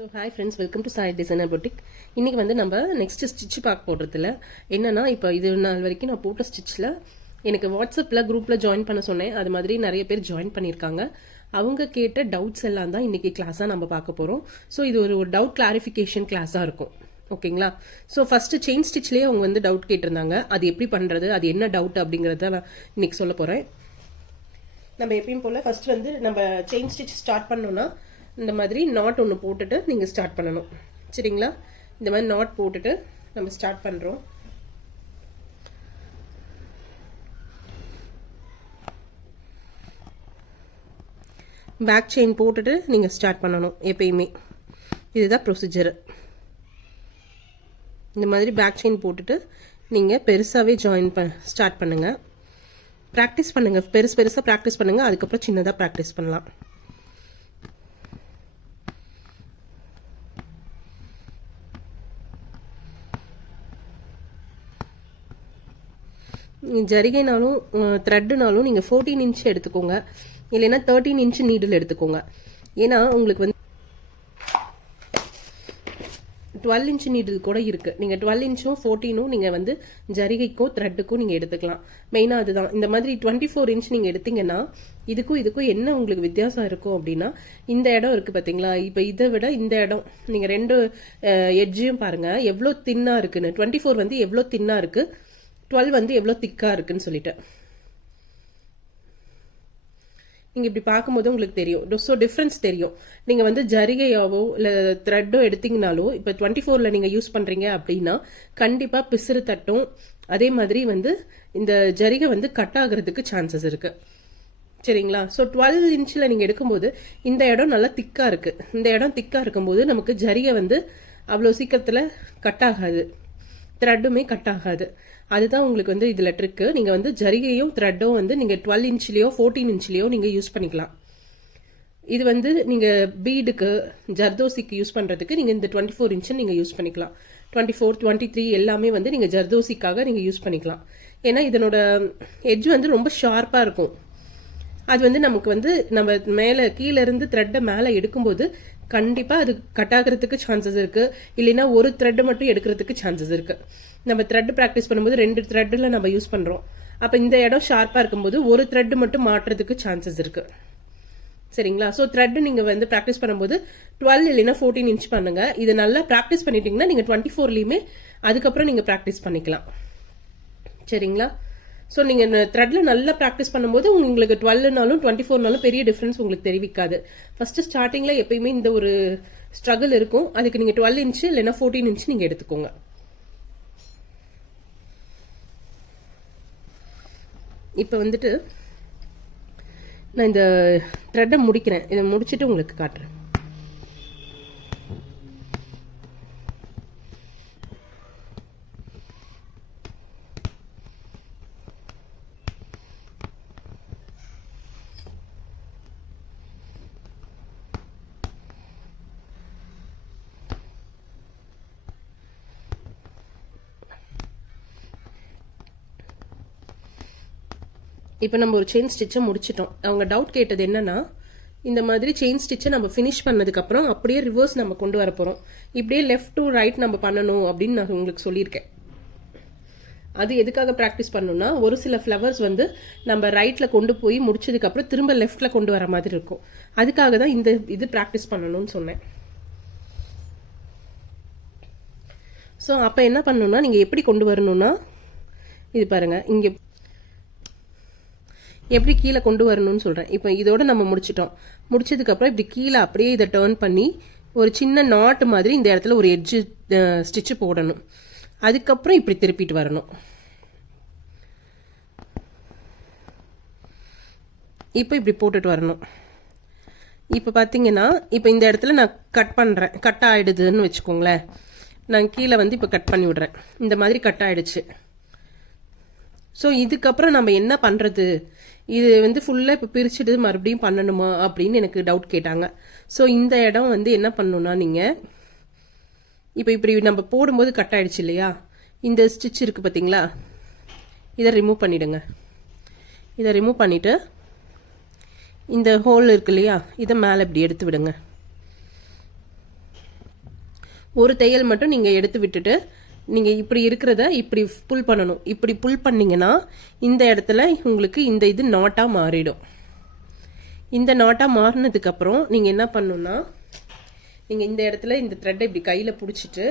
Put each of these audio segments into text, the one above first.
So hi friends, welcome to Sai designer boutique. இன்றைக்கி வந்து நம்ம நெக்ஸ்ட் ஸ்டிச் பார்க்க போடுறதில்ல. என்னென்னா, இப்போ இது நாள் வரைக்கும் நான் போட்ட ஸ்டிச்சில் எனக்கு வாட்ஸ்அப்பில் குரூப்பில் ஜாயின் பண்ண சொன்னேன். அது மாதிரி நிறைய பேர் ஜாயின் பண்ணியிருக்காங்க. அவங்க கேட்ட டவுட்ஸ் எல்லாம் தான் இன்றைக்கி கிளாஸாக நம்ம பார்க்க போகிறோம். ஸோ இது ஒரு டவுட் கிளாரிஃபிகேஷன் கிளாஸாக இருக்கும். ஓகேங்களா? ஸோ ஃபஸ்ட்டு செயின் ஸ்டிச்லேயே அவங்க வந்து டவுட் கேட்டிருந்தாங்க. அது எப்படி பண்ணுறது, அது என்ன டவுட் அப்படிங்கிறத நான் இன்றைக்கி சொல்ல போகிறேன். நம்ம எப்பயும் போல் ஃபஸ்ட்டு வந்து நம்ம செயின் ஸ்டிச் ஸ்டார்ட் பண்ணோன்னா இந்த மாதிரி நாட் ஒன்று போட்டுட்டு நீங்கள் ஸ்டார்ட் பண்ணணும். சரிங்களா? இந்த மாதிரி நாட் போட்டுட்டு நம்ம ஸ்டார்ட் பண்ணுறோம். பேக் செயின் போட்டுட்டு நீங்கள் ஸ்டார்ட் பண்ணணும் எப்பயுமே. இதுதான் ப்ரொசீஜர். இந்த மாதிரி பேக் செயின் போட்டுட்டு நீங்கள் பெருசாகவே ஸ்டார்ட் பண்ணுங்கள். ப்ராக்டிஸ் பண்ணுங்கள், பெருசாக ப்ராக்டிஸ் பண்ணுங்கள். அதுக்கப்புறம் சின்னதாக ப்ராக்டிஸ் பண்ணலாம். ஜரிகைனாலும் த்ரெட்டுனாலும் நீங்கள் 14 இன்ச் எடுத்துக்கோங்க, இல்லைன்னா 13 இன்ச் நீடில் எடுத்துக்கோங்க. ஏன்னா உங்களுக்கு வந்து 12 இன்ச் நீடில் கூட இருக்குது. நீங்கள் 12 இன்ச்சும் 14ம் நீங்கள் வந்து ஜரிகைக்கும் த்ரெட்டுக்கும் நீங்கள் எடுத்துக்கலாம். மெயினாக அதுதான். இந்த மாதிரி 24 இன்ச் நீங்கள் எடுத்தீங்கன்னா இதுக்கும் என்ன உங்களுக்கு வித்தியாசம் இருக்கும் அப்படின்னா, இந்த இடம் இருக்குது பார்த்தீங்களா? இப்போ இதை விட இந்த இடம் நீங்கள் ரெண்டு எட்ஜையும் பாருங்கள் எவ்வளோ தின்னாக இருக்குன்னு. 24 வந்து எவ்வளோ தின்னாக இருக்குது, 12 வந்து எவ்வளோ திக்காக இருக்குன்னு சொல்லிட்டு நீங்கள் இப்படி பார்க்கும்போது உங்களுக்கு தெரியும். ஸோ டிஃப்ரென்ஸ் தெரியும். நீங்கள் வந்து ஜரிகையாவோ இல்லை த்ரெட்டோ எடுத்தீங்கனாலோ, இப்போ 24ல் நீங்கள் யூஸ் பண்ணுறீங்க அப்படின்னா கண்டிப்பாக பிசுறு தட்டும். அதே மாதிரி வந்து இந்த ஜரிகை வந்து கட் ஆகிறதுக்கு சான்சஸ் இருக்குது. சரிங்களா? ஸோ 12 இன்ச்சில் நீங்கள் எடுக்கும்போது இந்த இடம் நல்லா திக்காக இருக்குது. இந்த இடம் திக்காக இருக்கும்போது நமக்கு ஜரிகை வந்து அவ்வளோ சீக்கிரத்தில் கட் ஆகாது, த்ரெட்டுமே கட் ஆகாது. அதுதான் உங்களுக்கு வந்து இதில் ட்ரிக்கு. நீங்கள் வந்து ஜரிகையும் த்ரெட்டும் வந்து நீங்கள் 12 இன்ச்லேயோ 14 இன்ச்லேயோ நீங்கள் யூஸ் பண்ணிக்கலாம். இது வந்து நீங்கள் பீடுக்கு ஜர்தோசிக்கு யூஸ் பண்ணுறதுக்கு நீங்கள் இந்த 24 இன்ச்சு நீங்கள் யூஸ் பண்ணிக்கலாம். 24, 23 எல்லாமே வந்து நீங்கள் ஜர்தோசிக்காக நீங்கள் யூஸ் பண்ணிக்கலாம். ஏன்னா இதனோட எட்ஜ் வந்து ரொம்ப ஷார்ப்பாக இருக்கும். அது வந்து நமக்கு வந்து நம்ம மேலே கீழே இருந்து த்ரெட்டை மேலே எடுக்கும்போது கண்டிப்பாக அது கட் ஆகிறதுக்கு சான்சஸ் இருக்குது. இல்லைன்னா ஒரு த்ரெட்டை மட்டும் எடுக்கிறதுக்கு சான்சஸ் இருக்குது. நம்ம த்ரெட் ப்ராக்டிஸ் பண்ணும்போது 2 த்ரெட்டில் நம்ம யூஸ் பண்ணுறோம். அப்போ இந்த இடம் ஷார்ப்பாக இருக்கும்போது ஒரு த்ரெட் மட்டும் மாட்டுறதுக்கு சான்சஸ் இருக்குது. சரிங்களா? ஸோ த்ரெட்டு நீங்கள் வந்து ப்ராக்டிஸ் பண்ணும்போது 12 இல்லைன்னா 14 இன்ச் பண்ணுங்கள். இது நல்லா ப்ராக்டிஸ் பண்ணிட்டீங்கன்னா நீங்கள் 24லையுமே அதுக்கப்புறம் நீங்கள் ப்ராக்டிஸ் பண்ணிக்கலாம். சரிங்களா? ஸோ நீங்கள் த்ரெட்டில் நல்லா ப்ராக்டிஸ் பண்ணும்போது உங்களுக்கு 12நாலும் 24நாலும் பெரிய டிஃப்ரென்ஸ் உங்களுக்கு தெரிவிக்காது. ஃபஸ்ட்டு ஸ்டார்டிங்கில் எப்பயுமே இந்த ஒரு ஸ்ட்ரகிள் இருக்கும். அதுக்கு நீங்கள் 12 இன்ச்சு இல்லைன்னா 14 இன்ச்சு நீங்கள் எடுத்துக்கோங்க. இப்போ வந்துட்டு நான் இந்த த்ரெட்டை முடிக்கிறேன். இதை முடிச்சுட்டு உங்களுக்கு காட்டுறேன். இப்போ நம்ம ஒரு செயின் ஸ்டிச்சை முடிச்சிட்டோம். அவங்க டவுட் கேட்டது என்னன்னா, இந்த மாதிரி செயின் ஸ்டிச்சை நம்ம ஃபினிஷ் பண்ணதுக்கப்புறம் அப்படியே ரிவர்ஸ் நம்ம கொண்டு வர போகிறோம். இப்படியே லெஃப்ட் டு ரைட் நம்ம பண்ணணும் அப்படின்னு நான் உங்களுக்கு சொல்லியிருக்கேன். அது எதுக்காக ப்ராக்டிஸ் பண்ணணும்னா, ஒரு சில ஃப்ளவர்ஸ் வந்து நம்ம ரைட்டில் கொண்டு போய் முடிச்சதுக்கப்புறம் திரும்ப லெஃப்டில் கொண்டு வர மாதிரி இருக்கும். அதுக்காக தான் இது ப்ராக்டிஸ் பண்ணணும்னு சொன்னேன். ஸோ அப்போ என்ன பண்ணணும்னா, நீங்கள் எப்படி கொண்டு வரணும்னா, இது பாருங்கள், இங்கே எப்படி கீழே கொண்டு வரணும்னு சொல்கிறேன். இப்போ இதோட நம்ம முடிச்சதுக்கப்புறம் இப்படி கீழே அப்படியே இதை டேர்ன் பண்ணி ஒரு சின்ன நாட் மாதிரி இந்த இடத்துல ஒரு எட்ஜு ஸ்டிச்சு போடணும். அதுக்கப்புறம் இப்படி திருப்பிட்டு வரணும். இப்போ இப்படி போட்டுட்டு வரணும். இப்போ பார்த்தீங்கன்னா, இப்போ இந்த இடத்துல நான் கட் பண்ணுறேன், கட் ஆகிடுதுன்னு வச்சுக்கோங்களேன். நான் கீழே வந்து இப்போ கட் பண்ணி விடுறேன். இந்த மாதிரி கட் ஆகிடுச்சு. ஸோ இதுக்கப்புறம் நம்ம என்ன பண்ணுறது, இது வந்து ஃபுல்லாக இப்போ பிரிச்சுட்டு மறுபடியும் பண்ணணுமா அப்படின்னு எனக்கு டவுட் கேட்டாங்க. ஸோ இந்த இடம் வந்து என்ன பண்ணணும்னா, நீங்கள் இப்போ இப்படி நம்ம போடும்போது கட் ஆகிடுச்சு இல்லையா, இந்த ஸ்டிச் இருக்குது பார்த்தீங்களா, இதை ரிமூவ் பண்ணிவிடுங்க. இதை ரிமூவ் பண்ணிவிட்டு இந்த ஹோல் இருக்கு இல்லையா, இதை மேலே இப்படி எடுத்து விடுங்க. ஒரு தையல் மட்டும் நீங்கள் எடுத்து விட்டுட்டு நீங்கள் இப்படி இருக்கிறத இப்படி புல் பண்ணணும். இப்படி புல் பண்ணிங்கன்னா இந்த இடத்துல உங்களுக்கு இந்த இது நாட்டாக மாறிடும். இந்த நாட்டாக மாறினதுக்கப்புறம் நீங்கள் என்ன பண்ணணும்னா, நீங்கள் இந்த இடத்துல இந்த த்ரெட்டை இப்படி கையில் பிடிச்சிட்டு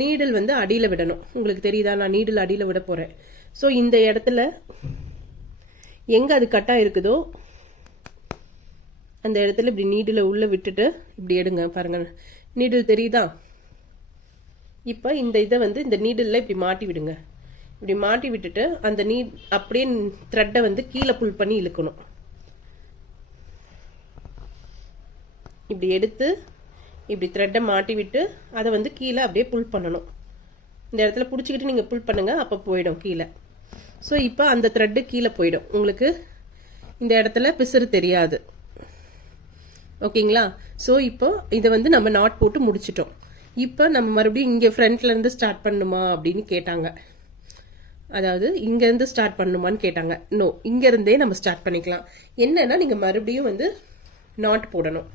நீடில் வந்து அடியில் விடணும். உங்களுக்கு தெரியுதா, நான் நீடில் அடியில் விட போகிறேன். ஸோ இந்த இடத்துல எங்கே அது கட்டாக இருக்குதோ அந்த இடத்துல இப்படி நீடில் உள்ளே விட்டுட்டு இப்படி எடுங்க. பாருங்கள், நீடில் தெரியுதா? இப்போ இந்த இதை வந்து இந்த நீடில் இப்படி மாட்டி விடுங்க. இப்படி மாட்டி விட்டுட்டு அந்த அப்படியே த்ரெட்டை வந்து கீழே புல் பண்ணி இழுக்கணும். இப்படி எடுத்து இப்படி த்ரெட்டை மாட்டி விட்டு அதை வந்து கீழே அப்படியே புல் பண்ணணும். இந்த இடத்துல பிடிச்சிக்கிட்டு நீங்கள் புல் பண்ணுங்க, அப்போ போயிடும் கீழே. ஸோ இப்போ அந்த த்ரெட்டு கீழே போயிடும். உங்களுக்கு இந்த இடத்துல பிசுறு தெரியாது. ஓகேங்களா? ஸோ இப்போ இதை வந்து நம்ம நாட் போட்டு முடிச்சிட்டோம். இப்போ நம்ம மறுபடியும் இங்கே ஃப்ரண்ட்லேருந்து ஸ்டார்ட் பண்ணணுமா அப்படின்னு கேட்டாங்க. அதாவது இங்கேருந்து ஸ்டார்ட் பண்ணணுமான்னு கேட்டாங்க. நோ, இங்கேருந்தே நம்ம ஸ்டார்ட் பண்ணிக்கலாம். என்னன்னா நீங்கள் மறுபடியும் வந்து நாட் போடணும்.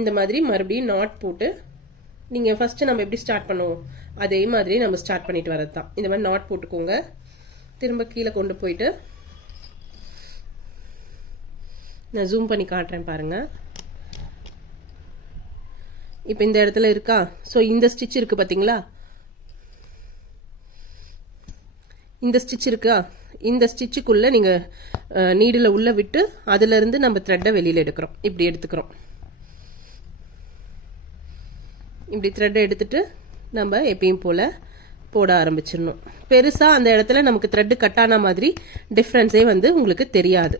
இந்த மாதிரி மறுபடியும் நாட் போட்டு நீங்கள் ஃபஸ்ட்டு நம்ம எப்படி ஸ்டார்ட் பண்ணுவோம் அதே மாதிரி நம்ம ஸ்டார்ட் பண்ணிட்டு வரது தான். இந்த மாதிரி நாட் போட்டுக்கோங்க. திரும்ப கீழே கொண்டு போயிட்டு நான் ஜூம் பண்ணி காட்டுறேன் பாருங்கள். இப்போ இந்த இடத்துல இருக்கா? ஸோ இந்த ஸ்டிச் இருக்குது பார்த்தீங்களா? இந்த ஸ்டிச் இருக்கா? இந்த ஸ்டிச்சுக்குள்ளே நீங்கள் நீடில் உள்ளே விட்டு அதிலிருந்து நம்ம த்ரெட்டை வெளியில் எடுக்கிறோம். இப்படி எடுத்துக்கிறோம். இப்படி த்ரெட்டை எடுத்துட்டு நம்ம எப்பயும் போல் போட ஆரம்பிச்சிடணும். பெருசாக அந்த இடத்துல நமக்கு த்ரெட்டு கட்டான மாதிரி டிஃப்ரென்ஸே வந்து உங்களுக்கு தெரியாது.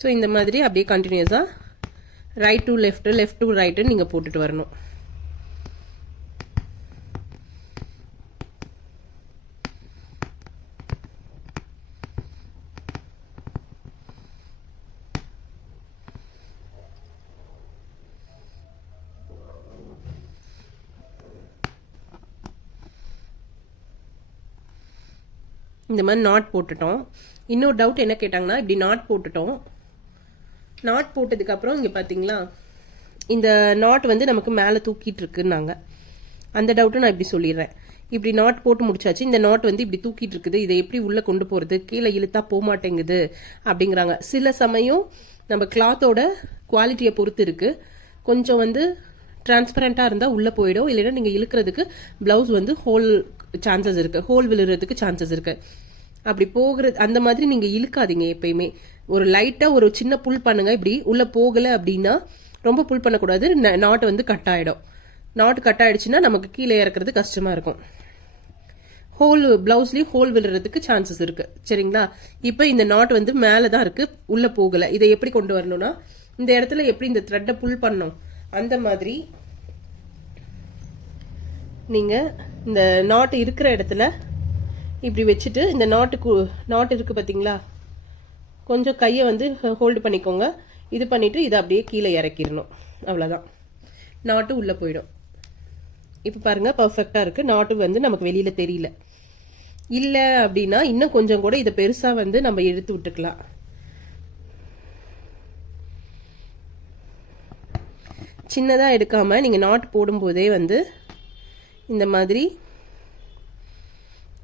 ஸோ இந்த மாதிரி அப்படியே கண்டினியூஸாக right to left, left to ரைட்டுன்னு நீங்கள் போட்டுட்டு வரணும். இந்த மாதிரி நாட் போட்டுட்டோம். இன்னொரு டவுட் என்ன கேட்டாங்கன்னா, இப்படி நாட் போட்டுட்டோம். நாட் போட்டதுக்கப்புறம் இங்கே பார்த்தீங்களா, இந்த நாட் வந்து நமக்கு மேலே தூக்கிட்டு இருக்குன்னாங்க. அந்த டவுட்டும் நான் இப்படி சொல்லிடுறேன். இப்படி நாட் போட்டு முடிச்சாச்சு. இந்த நாட் வந்து இப்படி தூக்கிட்டு இருக்குது, இதை எப்படி உள்ளே கொண்டு போகிறது, கீழே இழுத்தா போக மாட்டேங்குது அப்படிங்கிறாங்க. சில சமயம் நம்ம கிளாத்தோட குவாலிட்டியை பொறுத்து இருக்குது. கொஞ்சம் வந்து டிரான்ஸ்பரண்ட்டாக இருந்தால் உள்ளே போயிடும். இல்லைன்னா நீங்கள் இழுக்கிறதுக்கு ப்ளவுஸ் வந்து ஹோல் சான்சஸ் இருக்குது, ஹோல் விழுறதுக்கு சான்சஸ் இருக்குது. அப்படி போகிறது அந்த மாதிரி நீங்கள் இழுக்காதீங்க எப்பயுமே. ஒரு லைட்டாக ஒரு சின்ன புல் பண்ணுங்க. இப்படி உள்ளே போகலை அப்படின்னா ரொம்ப புல் பண்ணக்கூடாது. நாட் வந்து கட் ஆகிடும். நாட் கட் ஆகிடுச்சுன்னா நமக்கு கீழே இறக்குறது கஷ்டமாக இருக்கும். ஹோல் ப்ளவுஸ்லேயும் ஹோல் விழுறதுக்கு சான்சஸ் இருக்குது. சரிங்களா? இப்போ இந்த நாட் வந்து மேலே தான் இருக்குது, உள்ளே போகலை. இதை எப்படி கொண்டு வரணும்னா, இந்த இடத்துல எப்படி இந்த த்ரெட்டை புல் பண்ணோம் அந்த மாதிரி நீங்கள் இந்த நாட் இருக்கிற இடத்துல இப்படி வச்சுட்டு இந்த நாட் இருக்குது பார்த்தீங்களா, கொஞ்சம் கையை வந்து ஹோல்டு பண்ணிக்கோங்க. இது பண்ணிவிட்டு இதை அப்படியே கீழே இறக்கிடணும். அவ்வளோதான், நாட்டு உள்ளே போயிடும். இப்போ பாருங்கள், பர்ஃபெக்டாக இருக்குது. நாட்டு வந்து நமக்கு வெளியில் தெரியல. இல்லை அப்படின்னா இன்னும் கொஞ்சம் கூட இதை பெருசாக வந்து நம்ம எடுத்து விட்டுக்கலாம். சின்னதாக எடுக்காமல் நீங்கள் நாட் போடும்போதே வந்து இந்த மாதிரி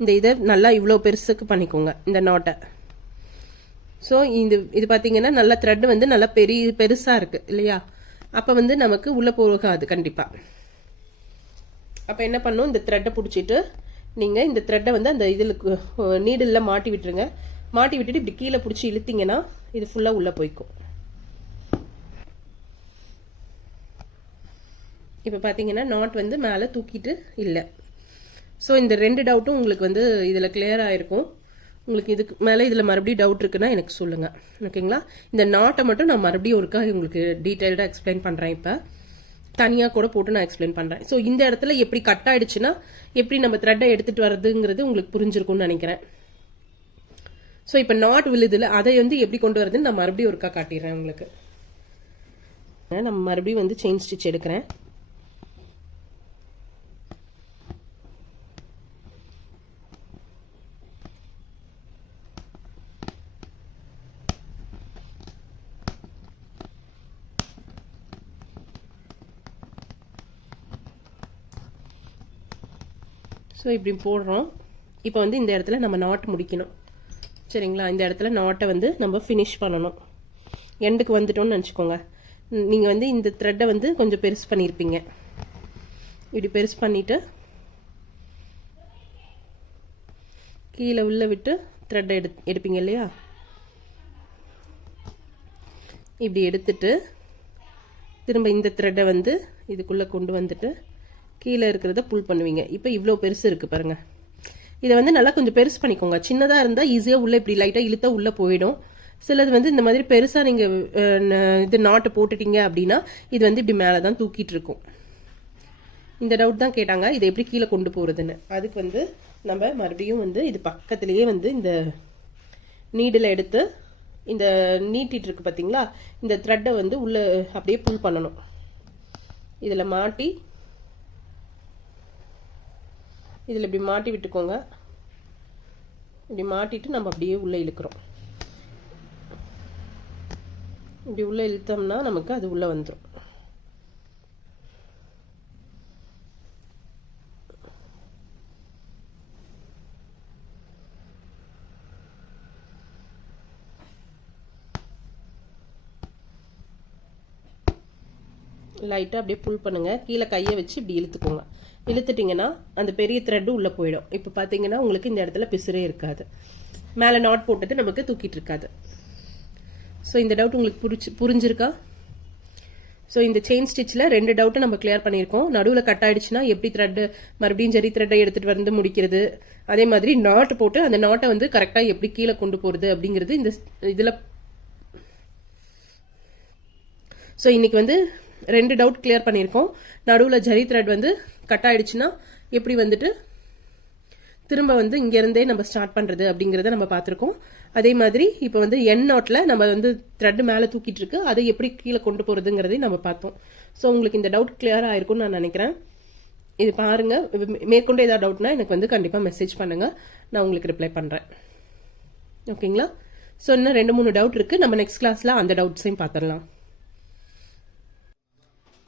இந்த இதை நல்லா இவ்வளோ பெருசுக்கு பண்ணிக்கோங்க இந்த நாட்டை. ஸோ இது பார்த்தீங்கன்னா நல்லா த்ரெட் வந்து நல்லா பெருசாக இருக்குது இல்லையா? அப்போ வந்து நமக்கு உள்ளே போகாது கண்டிப்பாக. அப்போ என்ன பண்ணும், இந்த த்ரெட்டை பிடிச்சிட்டு நீங்கள் இந்த த்ரெட்டை வந்து அந்த இதில் நீடில் மாட்டி விட்டுருங்க. மாட்டி விட்டுட்டு இப்படி கீழே பிடிச்சி இழுத்தீங்கன்னா இது ஃபுல்லாக உள்ளே போய்க்கும். இப்போ பார்த்தீங்கன்னா நாட் வந்து மேலே தூக்கிட்டு இல்லை. ஸோ இந்த ரெண்டு டவுட்டும் உங்களுக்கு வந்து இதில் கிளியர் ஆகிருக்கும். உங்களுக்கு இதுக்கு மேலே இதில் மறுபடியும் டவுட் இருக்குன்னா எனக்கு சொல்லுங்கள். ஓகேங்களா? இந்த நாட்டை மட்டும் நான் மறுபடியும் ஒருக்கா உங்களுக்கு டீட்டெயில்டாக எக்ஸ்பிளைன் பண்ணுறேன். இப்போ தனியாக கூட போட்டு நான் எக்ஸ்பிளைன் பண்ணுறேன். ஸோ இந்த இடத்துல எப்படி கட் ஆகிடுச்சுன்னா எப்படி நம்ம த்ரெட்டை எடுத்துகிட்டு வர்றதுங்கிறது உங்களுக்கு புரிஞ்சிருக்கும்னு நினைக்கிறேன். ஸோ இப்போ நாட் விழுதுல அதை வந்து எப்படி கொண்டு வரதுன்னு நான் மறுபடியும் ஒருக்கா காட்டிடுறேன் உங்களுக்கு. நம்ம மறுபடியும் வந்து செயின் ஸ்டிச் எடுக்கிறேன். ஸோ இப்படி போடுறோம். இப்போ வந்து இந்த இடத்துல நம்ம நாட் முடிக்கணும். சரிங்களா? இந்த இடத்துல நாட்டை வந்து நம்ம ஃபினிஷ் பண்ணணும். எண்டுக்கு வந்துட்டோம்னு நினச்சிக்கோங்க. நீங்கள் வந்து இந்த த்ரெட்டை வந்து கொஞ்சம் பெருசு பண்ணியிருப்பீங்க. இப்படி பெருசு பண்ணிவிட்டு கீழே உள்ள விட்டு த்ரெட்டை எடுப்பீங்க இல்லையா? இப்படி எடுத்துட்டு திரும்ப இந்த த்ரெட்டை வந்து இதுக்குள்ளே கொண்டு வந்துட்டு கீழே இருக்கிறத புல் பண்ணுவீங்க. இப்போ இவ்வளோ பெருசு இருக்குது பாருங்கள். இதை வந்து நல்லா கொஞ்சம் பெருசு பண்ணிக்கோங்க. சின்னதாக இருந்தால் ஈஸியாக உள்ளே இப்படி லைட்டாக இழுத்தா உள்ளே போயிடும். சிலது வந்து இந்த மாதிரி பெருசாக நீங்கள் இது நாட்டு போட்டுட்டீங்க அப்படின்னா இது வந்து இப்படி மேலே தான் தூக்கிட்டு இருக்கும். இந்த டவுட் தான் கேட்டாங்க, இதை எப்படி கீழே கொண்டு போகிறதுன்னு. அதுக்கு வந்து நம்ம மறுபடியும் வந்து இது பக்கத்துலேயே வந்து இந்த நீடில் எடுத்து இந்த நீட்டிட்டு இருக்கு பார்த்தீங்களா, இந்த த்ரெட்டை வந்து உள்ளே அப்படியே புல் பண்ணணும். இதில் மாட்டி இதில் இப்படி மாட்டி விட்டுக்கோங்க. இப்படி மாட்டிட்டு நம்ம அப்படியே உள்ளே இழுக்கிறோம். இப்படி உள்ளே இழுத்தோம்னா நமக்கு அது உள்ளே வந்துடும். லைட்டாக அப்படியே புல் பண்ணுங்கள். கீழே கையை வச்சு இப்படி இழுத்துக்கோங்க. இழுத்துட்டிங்கன்னா அந்த பெரிய த்ரெட்டு உள்ளே போயிடும். இப்போ பார்த்தீங்கன்னா உங்களுக்கு இந்த இடத்துல பிசுறே இருக்காது. மேலே நாட் போட்டது நமக்கு தூக்கிட்டு இருக்காது. ஸோ இந்த டவுட் உங்களுக்கு புரிஞ்சிருக்கா? ஸோ இந்த செயின் ஸ்டிச்சில் 2 டவுட்டை நம்ம கிளியர் பண்ணியிருக்கோம். நடுவில் கட் ஆயிடுச்சுன்னா எப்படி த்ரெட்டு மறுபடியும் ஜரி த்ரெட்டை எடுத்துகிட்டு வந்து முடிக்கிறது, அதே மாதிரி நாட் போட்டு அந்த நாட்டை வந்து கரெக்டாக எப்படி கீழே கொண்டு போகிறது அப்படிங்கிறது இந்த இதில். ஸோ இன்னைக்கு வந்து 2 டவுட் கிளியர் பண்ணியிருக்கோம். நடுவில் ஜரி த்ரெட் வந்து கட் ஆயிடுச்சுன்னா எப்படி வந்துட்டு திரும்ப வந்து இங்கேருந்தே நம்ம ஸ்டார்ட் பண்ணுறது அப்படிங்கிறத நம்ம பார்த்துருக்கோம். அதே மாதிரி இப்போ வந்து என் நாட்டில் நம்ம வந்து த்ரெட் மேலே தூக்கிட்டு இருக்கு, அதை எப்படி கீழே கொண்டு போகிறதுங்கிறதையும் நம்ம பார்த்தோம். ஸோ உங்களுக்கு இந்த டவுட் கிளியர் ஆயிருக்கும்னு நான் நினைக்கிறேன். இது பாருங்கள். மேற்கொண்டு ஏதாவது டவுட்னா எனக்கு வந்து கண்டிப்பாக மெசேஜ் பண்ணுங்கள், நான் உங்களுக்கு ரிப்ளை பண்ணுறேன். ஓகேங்களா? ஸோ இன்னும் 2-3 டவுட் இருக்குது. நம்ம நெக்ஸ்ட் கிளாஸில் அந்த டவுட்ஸையும் பார்த்துடலாம்.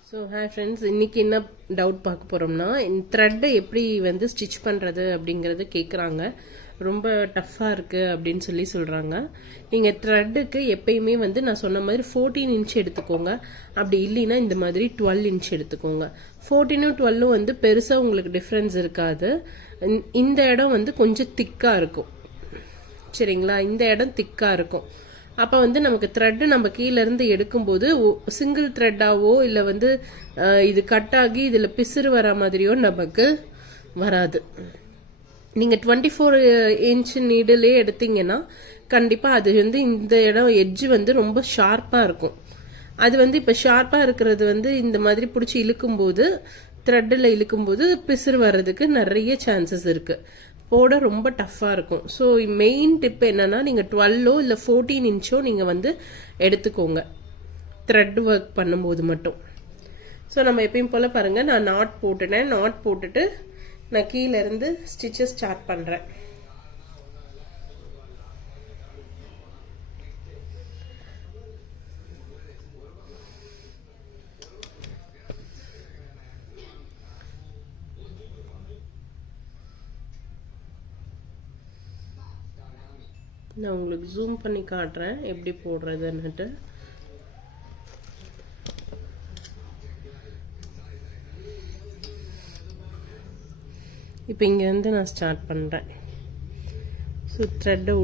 ஸோ ஹாய் ஃப்ரெண்ட்ஸ், இன்றைக்கி என்ன டவுட் பார்க்க போகிறோம்னா, த்ரெட்டை எப்படி வந்து ஸ்டிச் பண்ணுறது அப்படிங்கிறது கேட்குறாங்க. ரொம்ப டஃப்பாக இருக்குது அப்படின்னு சொல்கிறாங்க. நீங்கள் த்ரெட்டுக்கு எப்பயுமே வந்து நான் சொன்ன மாதிரி 14 இன்ச் எடுத்துக்கோங்க. அப்படி இல்லைன்னா இந்த மாதிரி 12 இன்ச் எடுத்துக்கோங்க. 14ம் 12ம் வந்து பெருசாக உங்களுக்கு டிஃப்ரென்ஸ் இருக்காது. இந்த இடம் வந்து கொஞ்சம் திக்காக இருக்கும். சரிங்களா? இந்த இடம் திக்காக இருக்கும். அப்போ வந்து நமக்கு த்ரெட்டு நம்ம கீழேருந்து எடுக்கும்போது சிங்கிள் த்ரெட்டாவோ இல்லை வந்து இது கட் ஆகி இதில் பிசுறு வர மாதிரியோ நமக்கு வராது. நீங்கள் 24 இன்ச் நீடிலே எடுத்தீங்கன்னா கண்டிப்பாக அது வந்து இந்த இடம் எட்ஜு வந்து ரொம்ப ஷார்ப்பாக இருக்கும். அது வந்து இப்போ ஷார்ப்பாக இருக்கிறது வந்து இந்த மாதிரி பிடிச்சி இழுக்கும்போது த்ரெட்டில் இழுக்கும்போது பிசுறு வர்றதுக்கு நிறைய சான்சஸ் இருக்குது. போட ரொம்ப டஃப்பாக இருக்கும். ஸோ மெயின் டிப் என்னன்னா, நீங்கள் 12ஓ இல்லை 14 இன்ச்சோ நீங்கள் வந்து எடுத்துக்கோங்க த்ரெட் ஒர்க் பண்ணும்போது மட்டும். ஸோ நம்ம எப்பயும் போல் பாருங்கள், நான் நாட் போட்டுட்டேன். நாட் போட்டுட்டு நான் கீழே இருந்து ஸ்டிச்சஸ் ஸ்டார்ட் பண்ணுறேன். நான் உங்களுக்கு ஜூம் பண்ணி காட்டுறேன் எப்படி போடுறதுன்னுட்டு. இப்போ இங்கேருந்து நான் ஸ்டார்ட் பண்ணுறேன். ஸோ த்ரெட்டை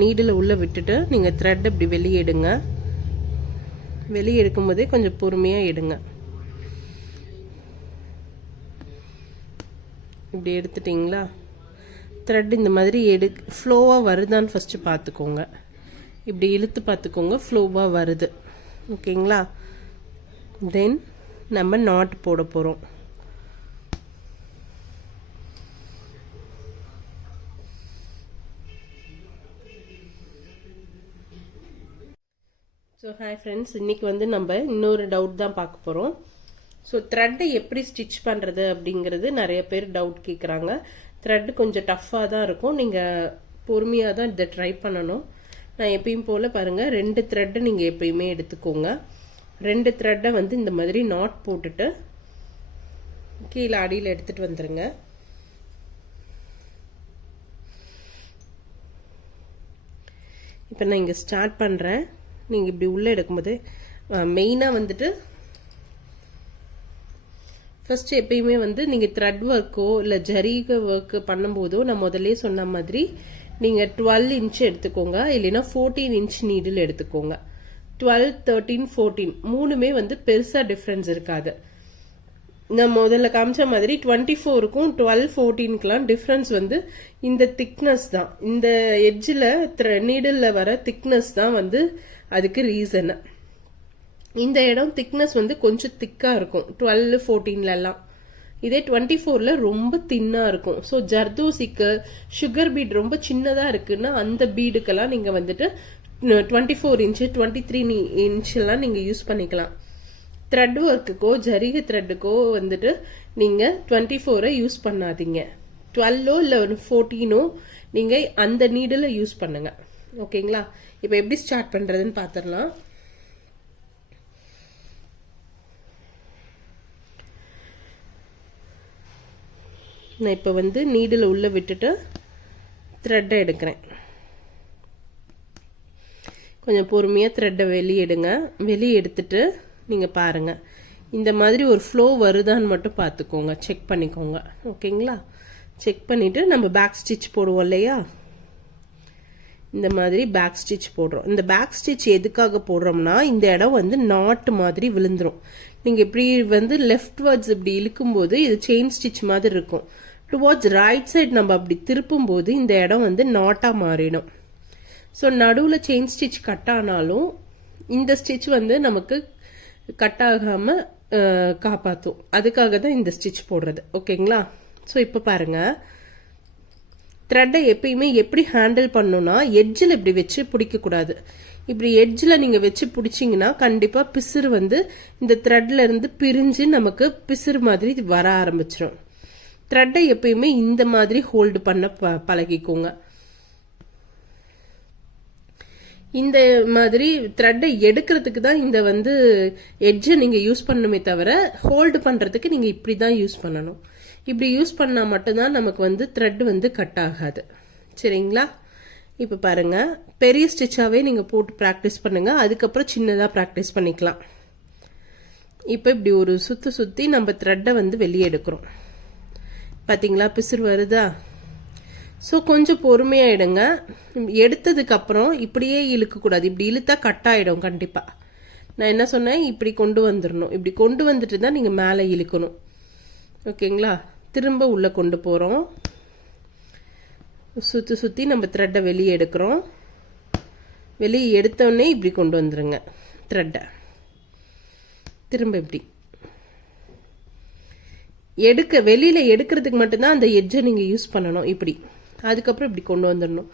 நீடில் உள்ளே விட்டுட்டு நீங்கள் த்ரெட் இப்படி வெளியே எடுங்க. வெளியே எடுக்கும்போதே கொஞ்சம் பொறுமையாக எடுங்க. இப்படி எடுத்துட்டிங்களா? த்ரெட் இந்த மாதிரி ஃப்ளோவாக வருதான்னு ஃபஸ்ட்டு பார்த்துக்கோங்க. இப்படி இழுத்து பார்த்துக்கோங்க, ஃப்ளோவாக வருது. ஓகேங்களா? தென் நம்ம நாட் போட போகிறோம். ஸோ ஹாய் ஃப்ரெண்ட்ஸ், இன்றைக்கி வந்து நம்ம இன்னொரு டவுட் தான் பார்க்க போகிறோம். ஸோ த்ரெட்டை எப்படி ஸ்டிச் பண்ணுறது அப்படிங்கிறது நிறைய பேர் டவுட் கேட்குறாங்க. த்ரெட்டு கொஞ்சம் டஃப்பாக தான் இருக்கும். நீங்கள் பொறுமையாக தான் இதை ட்ரை பண்ணணும். நான் எப்பயும் போல் பாருங்கள், 2 த்ரெட்டு நீங்கள் எப்பயுமே எடுத்துக்கோங்க. 2 த்ரெட்டை வந்து இந்த மாதிரி நாட் போட்டுட்டு கீழே அடியில் எடுத்துகிட்டு வந்துடுங்க. இப்போ நான் இங்கே ஸ்டார்ட் பண்ணுறேன். நீங்கள் இப்படி உள்ளே எடுக்கும்போது மெயினாக வந்துட்டு ஃபர்ஸ்ட் எப்பயுமே வந்து நீங்கள் த்ரெட் ஒர்க்கோ இல்லை ஜரிகை ஒர்க்கு பண்ணும்போதோ நான் முதல்ல சொன்ன மாதிரி நீங்கள் 12 இன்ச் எடுத்துக்கோங்க, இல்லைன்னா 14 இன்ச் நீடில் எடுத்துக்கோங்க. 12, 13, 14 மூணுமே வந்து பெருசாக டிஃப்ரென்ஸ் இருக்காது. நான் முதல்ல காமிச்ச மாதிரி 24க்கும் 12, 14க்குலாம் டிஃப்ரென்ஸ் வந்து இந்த திக்னஸ் தான். இந்த எட்ஜில் நீடில் வர திக்னஸ் தான் வந்து அதுக்கு ரீசன். இந்த இடம் திக்னஸ் வந்து கொஞ்சம் திக்காக இருக்கும் 12, 14லலாம். இதே 24ல ரொம்ப தின்னாக இருக்கும். ஸோ ஜர்தோசிக்கு சுகர் பீட் ரொம்ப சின்னதாக இருக்குன்னா அந்த பீடுக்கெல்லாம் நீங்கள் வந்துட்டு 24 இன்ச்சு 23 இன்ச்செல்லாம் நீங்கள் யூஸ் பண்ணிக்கலாம். த்ரெட் ஒர்க்குக்கோ ஜரிகை த்ரெட்டுக்கோ வந்துட்டு நீங்கள் 24 யூஸ் பண்ணாதீங்க. 12 இல்லை 14 நீங்கள் அந்த நீடில் யூஸ் பண்ணுங்க. ஓகேங்களா? இப்போ எப்படி ஸ்டார்ட் பண்ணுறதுன்னு பார்த்துடலாம். நான் இப்போ வந்து நீடில் உள்ளே விட்டுட்டு த்ரெட்டை எடுக்கிறேன். கொஞ்சம் பொறுமையாக த்ரெட்டை வெளியே எடுங்க. வெளியே எடுத்துட்டு நீங்கள் பாருங்கள், இந்த மாதிரி ஒரு ஃப்ளோ வருதான்னு மட்டும் பார்த்துக்கோங்க, செக் பண்ணிக்கோங்க. ஓகேங்களா? செக் பண்ணிவிட்டு நம்ம பேக் ஸ்டிச் போடுவோம் இல்லையா, இந்த மாதிரி பேக் ஸ்டிச் போடுறோம். இந்த பேக் ஸ்டிச் எதுக்காக போடுறோம்னா இந்த இடம் வந்து நாட் மாதிரி விழுந்துரும். நீங்கள் இப்படி வந்து லெஃப்ட் வேர்ட்ஸ் இப்படி இழுக்கும்போது இது செயின் ஸ்டிச் மாதிரி இருக்கும். டுவார்ட்ஸ் ரைட் சைட் நம்ம அப்படி திருப்பும் போது இந்த இடம் வந்து நாட்டாக மாறிடும். ஸோ நடுவில் செயின் ஸ்டிச் கட் ஆனாலும் இந்த ஸ்டிச் வந்து நமக்கு கட் ஆகாமல் காப்பாற்றும். அதுக்காக தான் இந்த ஸ்டிச் போடுறது. ஓகேங்களா? ஸோ இப்போ பாருங்கள், த்ரெட்டை எப்பயுமே எப்படி ஹேண்டில் பண்ணணும்னா எட்ஜில் இப்படி வச்சு பிடிக்கக்கூடாது. இப்படி எட்ஜில் நீங்கள் வச்சு பிடிச்சிங்கன்னா கண்டிப்பாக பிசுறு வந்து இந்த த்ரெட்ல இருந்து பிரிஞ்சு நமக்கு பிசுறு மாதிரி வர ஆரம்பிச்சிடும். த்ரெட்டை எப்பயுமே இந்த மாதிரி ஹோல்டு பண்ண பழகிக்கோங்க. இந்த மாதிரி த்ரெட்டை எடுக்கிறதுக்கு தான் இந்த வந்து எட்ஜை நீங்கள் யூஸ் பண்ணணுமே தவிர ஹோல்டு பண்ணுறதுக்கு நீங்கள் இப்படி தான் யூஸ் பண்ணணும். இப்படி யூஸ் பண்ணால் மட்டும்தான் நமக்கு வந்து த்ரெட் வந்து கட் ஆகாது. சரிங்களா? இப்போ பாருங்கள், பெரிய ஸ்டிச்சாகவே நீங்கள் போட்டு ப்ராக்டிஸ் பண்ணுங்கள். அதுக்கப்புறம் சின்னதாக ப்ராக்டிஸ் பண்ணிக்கலாம். இப்போ இப்படி ஒரு சுற்றி நம்ம த்ரெட்டை வந்து வெளியே எடுக்கிறோம். பார்த்தீங்களா பிசுறு வருதா? ஸோ கொஞ்சம் பொறுமையாக எடுங்க. எடுத்ததுக்கப்புறம் இப்படியே இழுக்கக்கூடாது. இப்படி இழுத்தா கட் ஆகிடும் கண்டிப்பாக. நான் என்ன சொன்னேன், இப்படி கொண்டு வந்துடணும். இப்படி கொண்டு வந்துட்டு தான் நீங்கள் மேலே இழுக்கணும். ஓகேங்களா? திரும்ப உள்ளே கொண்டு போகிறோம். சுற்றி நம்ம த்ரெட்டை வெளியே எடுக்கிறோம். வெளியே எடுத்தோடனே இப்படி கொண்டு வந்துடுங்க த்ரெட்டை. திரும்ப இப்படி வெளியில் எடுக்கிறதுக்கு மட்டும்தான் அந்த எட்ஜை நீங்கள் யூஸ் பண்ணணும். இப்படி அதுக்கப்புறம் இப்படி கொண்டு வந்துடணும்.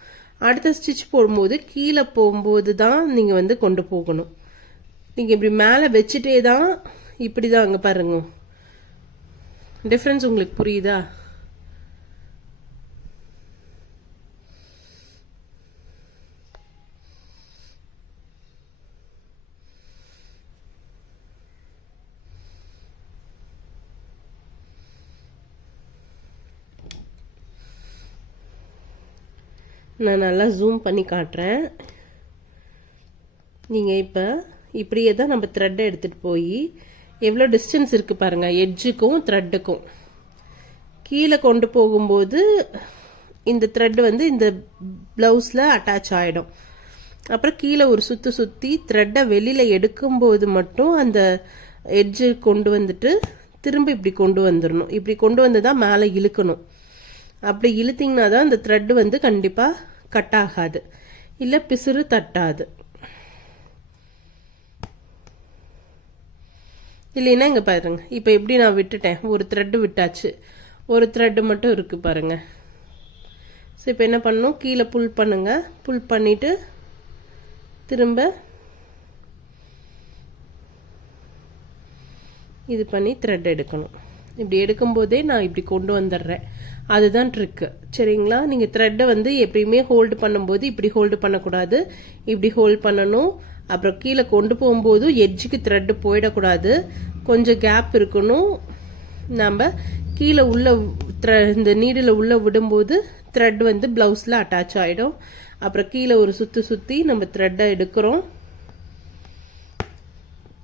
அடுத்த ஸ்டிச் போடும்போது கீழே போகும்போது தான் நீங்கள் வந்து கொண்டு போகணும். நீங்கள் இப்படி மேலே வச்சுட்டே தான் இப்படி தான். அங்கே பாருங்க, டிஃப்ரென்ஸ் உங்களுக்கு புரியுதா? நான் நல்லா ஜூம் பண்ணி காட்டுறேன். நீங்கள் இப்போ இப்படியே தான் நம்ம த்ரெட்டை எடுத்துகிட்டு போய் எவ்வளோ டிஸ்டன்ஸ் இருக்குது பாருங்கள் எட்ஜுக்கும் த்ரெட்டுக்கும். கீழே கொண்டு போகும்போது இந்த த்ரெட் வந்து இந்த ப்ளவுஸில் அட்டாச் ஆகிடும். அப்புறம் கீழே ஒரு சுற்றி த்ரெட்டை வெளியில் எடுக்கும்போது மட்டும் அந்த எட்ஜு கொண்டு வந்துட்டு திரும்ப இப்படி கொண்டு வந்துடணும். இப்படி கொண்டு வந்து தான் மேலே இழுக்கணும். அப்படி இழுத்திங்கன்னா தான் இந்த த்ரெட் வந்து கண்டிப்பாக கட் ஆகாது, இல்லை பிசுறு தட்டாது. இல்லைன்னா இங்கே பாருங்க, இப்போ எப்படி நான் விட்டுட்டேன், ஒரு த்ரெட்டு விட்டாச்சு, ஒரு த்ரெட்டு மட்டும் இருக்குது பாருங்க. ஸோ இப்போ என்ன பண்ணணும், கீழே புல் பண்ணுங்க. புல் பண்ணிவிட்டு திரும்ப இது பண்ணி த்ரெட் எடுக்கணும். இப்படி எடுக்கும்போதே நான் இப்படி கொண்டு வந்துடுறேன். அதுதான் ட்ரிக்கு. சரிங்களா? நீங்கள் த்ரெட்டை வந்து எப்பயுமே ஹோல்டு பண்ணும்போது இப்படி ஹோல்டு பண்ணக்கூடாது, இப்படி ஹோல்ட் பண்ணணும். அப்புறம் கீழே கொண்டு போகும்போது எட்ஜுக்கு த்ரெட்டு போயிடக்கூடாது, கொஞ்சம் கேப் இருக்கணும். நம்ம கீழே உள்ள இந்த நீடில் உள்ளே விடும்போது த்ரெட் வந்து பிளவுஸில் அட்டாச் ஆகிடும். அப்புறம் கீழே ஒரு சுற்றி நம்ம த்ரெட்டை எடுக்கிறோம்.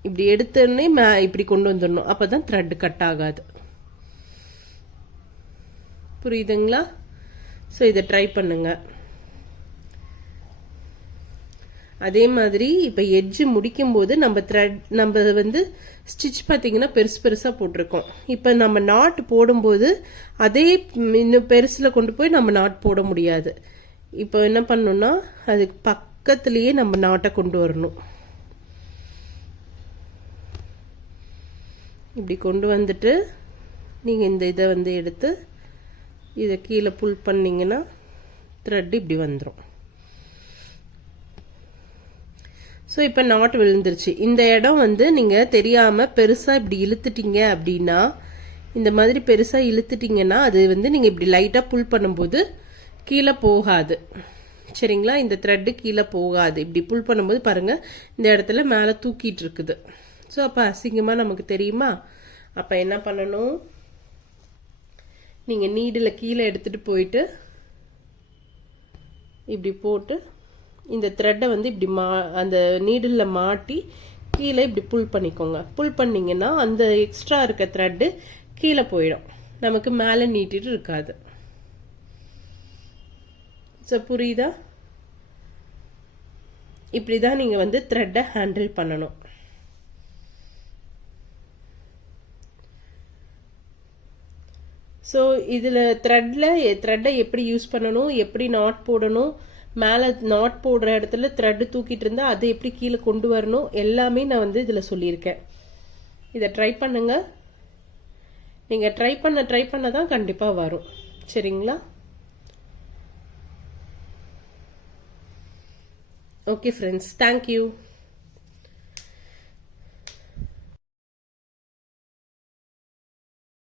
இப்படி எடுத்தோடனே இப்படி கொண்டு வந்துடணும். அப்போ தான் த்ரெட் கட் ஆகாது. புரியுதுங்களா? ஸோ இதை ட்ரை பண்ணுங்க. அதே மாதிரி இப்போ எட்ஜு முடிக்கும்போது நம்ம வந்து ஸ்டிச் பார்த்தீங்கன்னா பெருசு பெருசாக போட்டிருக்கோம். இப்போ நம்ம நாட் போடும்போது அதே இன்னும் பெருசில் கொண்டு போய் நம்ம நாட் போட முடியாது. இப்போ என்ன பண்ணணும்னா அதுக்கு பக்கத்துலேயே நம்ம நாட்டை கொண்டு வரணும். இப்படி கொண்டு வந்துட்டு நீங்கள் இந்த இதை வந்து எடுத்து இதை கீழே புல் பண்ணிங்கன்னா த்ரெட் இப்படி வந்துடும். ஸோ இப்போ நாட் விழுந்துருச்சு. இந்த இடம் வந்து நீங்கள் தெரியாமல் பெருசாக இப்படி இழுத்துட்டீங்க அப்படின்னா, இந்த மாதிரி பெருசாக இழுத்துட்டீங்கன்னா அது வந்து நீங்கள் இப்படி லைட்டாக புல் பண்ணும்போது கீழே போகாது. சரிங்களா? இந்த த்ரெட்டு கீழே போகாது. இப்படி புல் பண்ணும்போது பாருங்கள் இந்த இடத்துல மேலே தூக்கிட்டு இருக்குது. ஸோ அப்போ அசிங்கமாக நமக்கு தெரியுமா? அப்போ என்ன பண்ணணும், நீங்கள் நீடில் கீழே எடுத்துகிட்டு போயிட்டு இப்படி போட்டு இந்த த்ரெட்டை வந்து இப்படி அந்த நீடில் மாட்டி கீழே இப்படி புல் பண்ணிக்கோங்க. புல் பண்ணிங்கன்னா அந்த எக்ஸ்ட்ரா இருக்க த்ரெட்டு கீழே போயிடும். நமக்கு மேலே நீட்டிட்டு இருக்காது. ஸோ புரியுதா? இப்படி தான் நீங்கள் வந்து த்ரெட்டை ஹேண்டில் பண்ணணும். ஸோ இதில் த்ரெட்டை எப்படி யூஸ் பண்ணணும், எப்படி நாட் போடணும், மேலே நாட் போடுற இடத்துல த்ரெட்டு தூக்கிட்டு இருந்தால் அதை எப்படி கீழே கொண்டு வரணும், எல்லாமே நான் வந்து இதில் சொல்லியிருக்கேன். இதை ட்ரை பண்ணுங்க. நீங்கள் ட்ரை பண்ண தான் கண்டிப்பாக வரும். சரிங்களா? Okay friends, thank you.